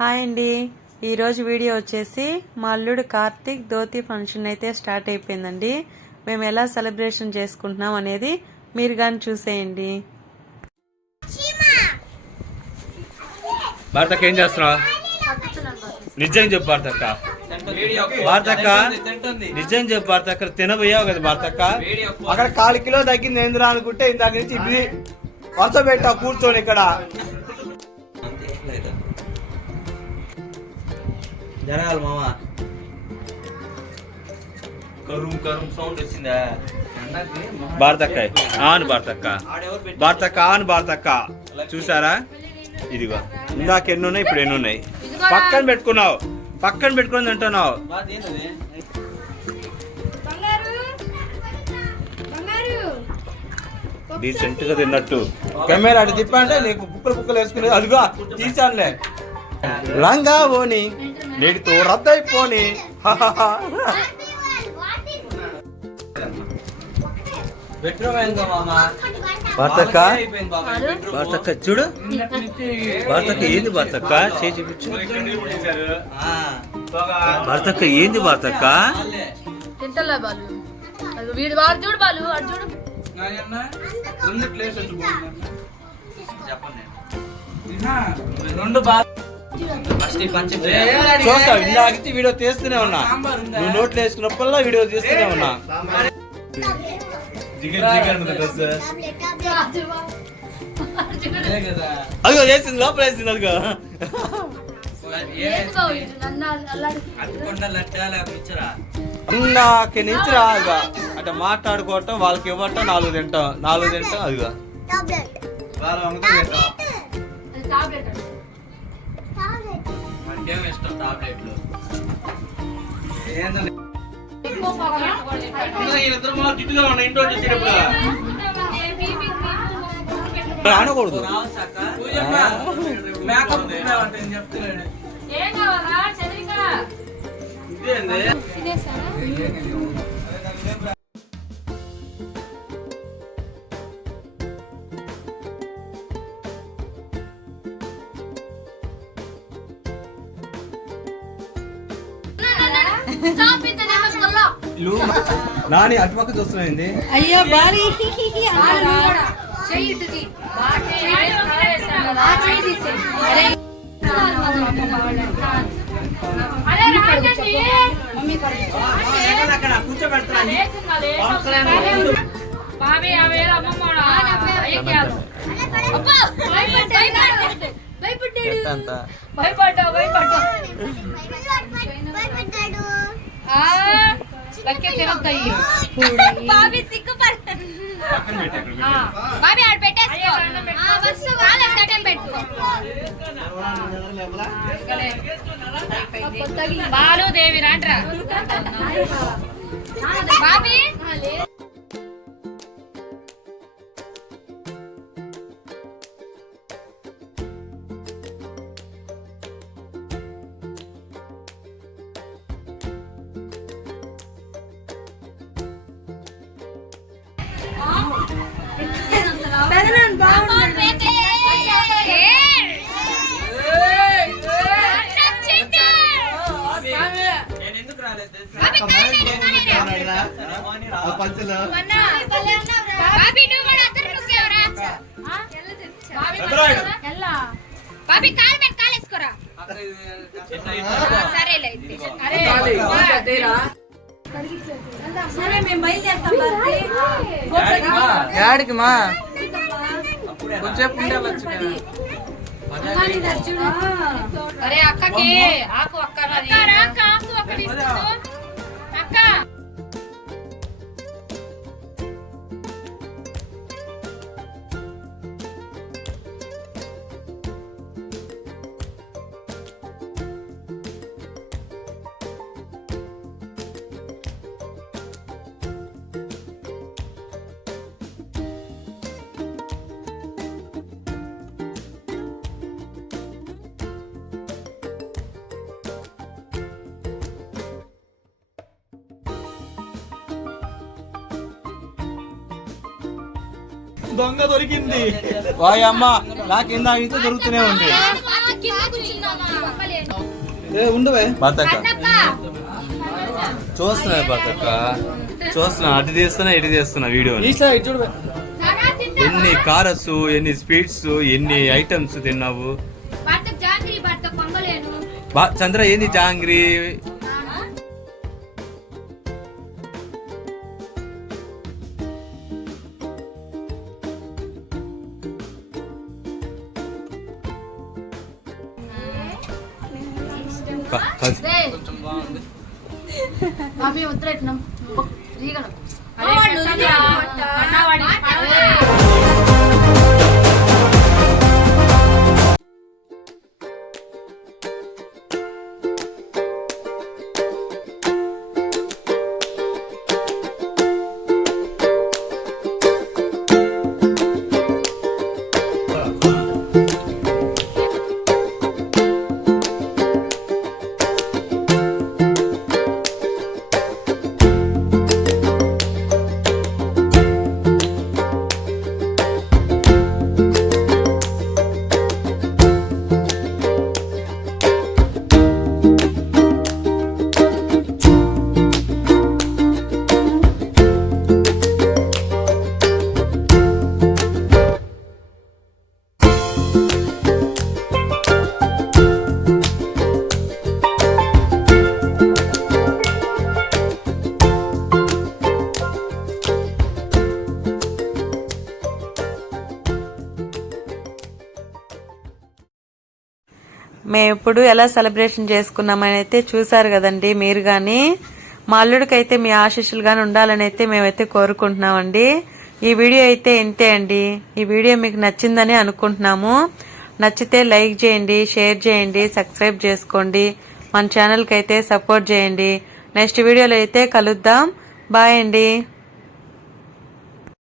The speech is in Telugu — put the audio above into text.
హాయ్ అండి, ఈరోజు వీడియో వచ్చేసి మా అల్లుడు కార్తీక్ ధోతి ఫంక్షన్ అయితే స్టార్ట్ అయిపోయిందండి. మేము ఎలా సెలబ్రేషన్ చేసుకుంటున్నాం అనేది మీరు కానీ చూసేయండి. భారతక్క ఏం చేస్తున్నావు? నిజం చెప్పు భారతక్క. భారతక్క నిజం చెప్పు భారతక్క. తినబోయావు కదా భారతక్క? అక్కడ 1/4 కిలో తగ్గింది ఏందిరా అనుకుంటే ఇందాక నుంచి ఇది వరుస పెట్టా కూర్చొని ఇక్కడ జరగాలి మామ. కరుం సౌండ్ వచ్చిందా భారతక్క? ఆను భారతక్క, భారతక్క ఆను భారతక్క. చూసారా? ఇదిగో ఇందాక ఎన్ని ఉన్నాయి, ఇప్పుడు ఎన్ని ఉన్నాయి. పక్కన పెట్టుకున్నావు, పక్కన పెట్టుకుని తింటున్నావు. డీసెంట్ గా తిన్నట్టు. కెమెరా అటు తిప్పంటే నీకు కుక్కలు వేసుకునేది. అదిగో తీసానులే. లంగా పోని నేటితో రద్దయిపోని. భారతక్క, భారతక్క చూడు. భారతక్క ఏంది భారతక్క? చేయి చూపించు. భారతక్క ఏంది భారతక్క? చూస్తావు, ఇందాక వీడియో తీస్తూనే ఉన్నా. నువ్వు నోట్లు వేసుకున్నప్పుడల్లా వీడియో తీస్తూనే ఉన్నా. అదిగో చేసింది, లోపల వేసింది. అదిగో ఇందాక నుంచి రాగా అట్లా మాట్లాడుకోవటం, వాళ్ళకి ఇవ్వటం, 4 తింటాం. అదిగో అనకూడదు. నాని అటుపక్క చూస్తున్నాయింది. అయ్యో బారీ బాలుదేవి రాంట్రా బాబీ. బాబీ కాలేసుకోరా. సరేలే సరే మేము బయలుదేరుతాం. యాడికి మా కొంచెం అరే అక్కకి ఆకు అక్క అక్క దొంగ దొరికింది. వాయమ్మ, నాకు ఇందాక దొరుకుతూనే ఉంది. కింద కూర్చుందామా ఒక్కలేను. భారతక్క కన్నక్క చూస్తున్నా భారతక్క చూస్తున్నా, అటు తీస్తున్నా ఇటు తీస్తున్నా వీడియోని. సరా తింటా ఎన్ని కారస్, ఎన్ని స్వీట్స్, ఎన్ని ఐటమ్స్ తిన్నావు. భర్త జాంగ్రీ భర్త పొంగలేను. చంద్ర ఏంది జాంగ్రీ? బాబీ ఉత్తరేట్నం రీగలం. మేము ఇప్పుడు ఎలా సెలబ్రేషన్ చేసుకున్నామని అయితే చూసారు కదండి మీరు గాని. మా అల్లుడికైతే మీ ఆశీస్సులు గాని ఉండాలని అయితే మేమైతే కోరుకుంటున్నామండి. ఈ వీడియో అయితే ఇంతే అండి. ఈ వీడియో మీకు నచ్చిందని అనుకుంటున్నాము. నచ్చితే లైక్ చేయండి, షేర్ చేయండి, సబ్స్క్రైబ్ చేసుకోండి. మన ఛానల్ కి అయితే సపోర్ట్ చేయండి. నెక్స్ట్ వీడియోలో అయితే కలుద్దాం. బాయ్ అండి.